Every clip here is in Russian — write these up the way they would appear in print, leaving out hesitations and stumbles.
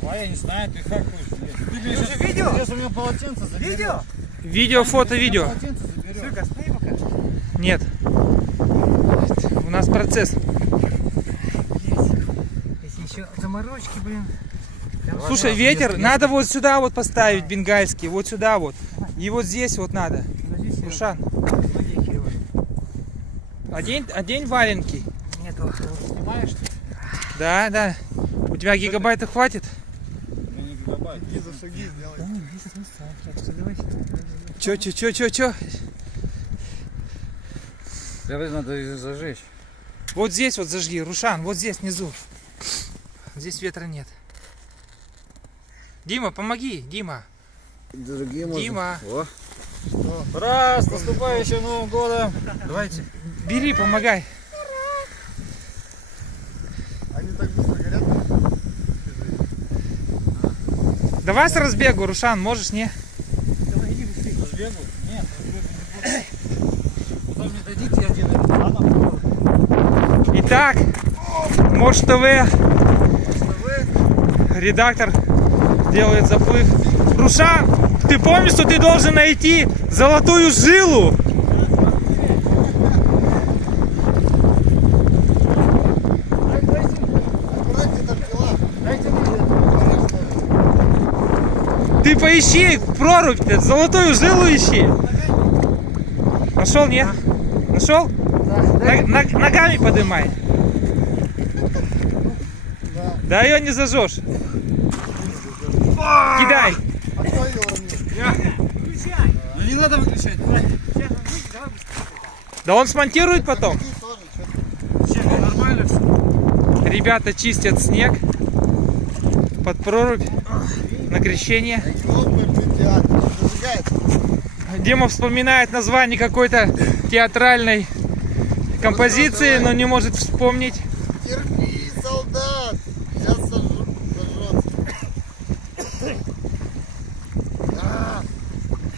Давай, я не знаю, ты как хочешь. Ты уже видео? Если у меня полотенце заберешь. Видео? Видео, фото, видео. Полотенце заберешь. Сырка, смотри пока. Нет. У нас процесс. Если еще заморочки, блин. Слушай, ветер, надо вот сюда вот поставить бенгальский, вот сюда вот. И вот здесь вот надо. Рушан, одень валенки. Нету. Снимаешь? Да, да. У тебя гигабайтов хватит? У меня не гигабайт. Иди за шаги сделай. Чё? Давай надо зажечь. Вот здесь вот зажги, Рушан, вот здесь внизу. Здесь ветра нет. Дима, помоги, Дима. Дима. О. Раз, с наступающим Новым годом. Давайте. Бери, помогай. Они так быстро горят. Давай с разбегу, Рушан, можешь, не? Разбегу? Нет, разбегу не буду. Потом не дадите, я делаю. Итак, Морж ТВ. Редактор делает заплыв. Рушан, ты помнишь, что ты должен найти золотую жилу? Аккуратнее там дела. Ты поищи прорубь, золотую жилу ищи. Нашел, нет? Нашел? Ногами поднимай. Да ее не зажжешь. Кидай. А кто ее уронил? Ну не надо выключать. Да он смонтирует потом. Иди тоже, что ты. Чем, нормально все? Ребята чистят снег под прорубь на крещение. Оперный театр. Зажигается. Дима вспоминает название какой-то театральной композиции, но не может вспомнить. Терпи, солдат. Сейчас зажжется.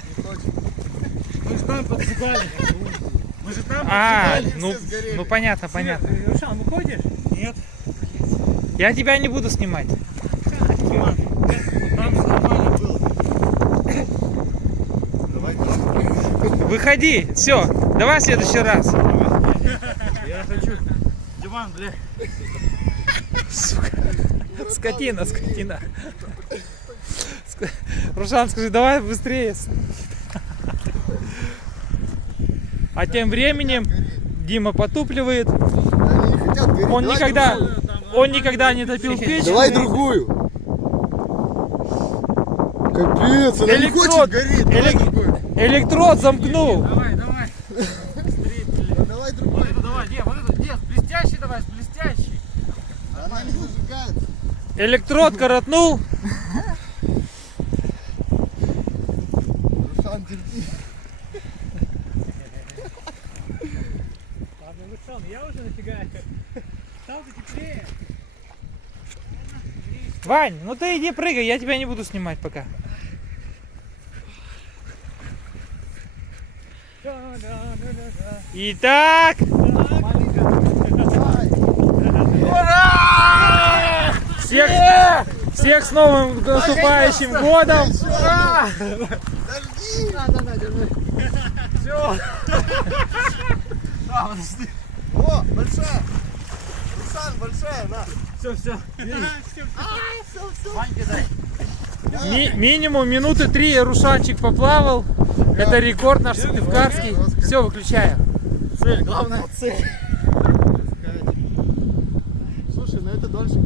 Не хочет. Мы же там поджигали. Мы же там А, поджигали. ну, все сгорели. ну понятно, понятно. Рушан, выходишь? Нет. Я тебя не буду снимать. Там нормально было. Давай. Выходи, все, давай в следующий раз. Я хочу диван, бля. Скотина. Рушан, скажи, давай быстрее. А тем временем Дима потупливает. Они не хотят гореть. Он никогда не топил печь. Давай другую. Капец, она не хочет гореть. Давай другую. Электрод замкнул. Давай. Ну, давай другую. Давай, нет, вот это, нет, блестящий давай, блестящий. Она не зажигается. Электрод коротнул. Рушан, терпи. Ладно, Рушан, я уже нафига. Там-то теплее. Вань, ну ты иди прыгай, я тебя не буду снимать пока. Итак, всех с новым наступающим годом. Подожди. На, держи. А, подожди. О, большая. Рушан, большая, на. Все. Ваньке дай. Минимум минуты 3 Рушанчик поплавал. Это рекорд наш сыктывкарский. Все, выключаю. Цель, главное цель. Слушай, ну это дольше.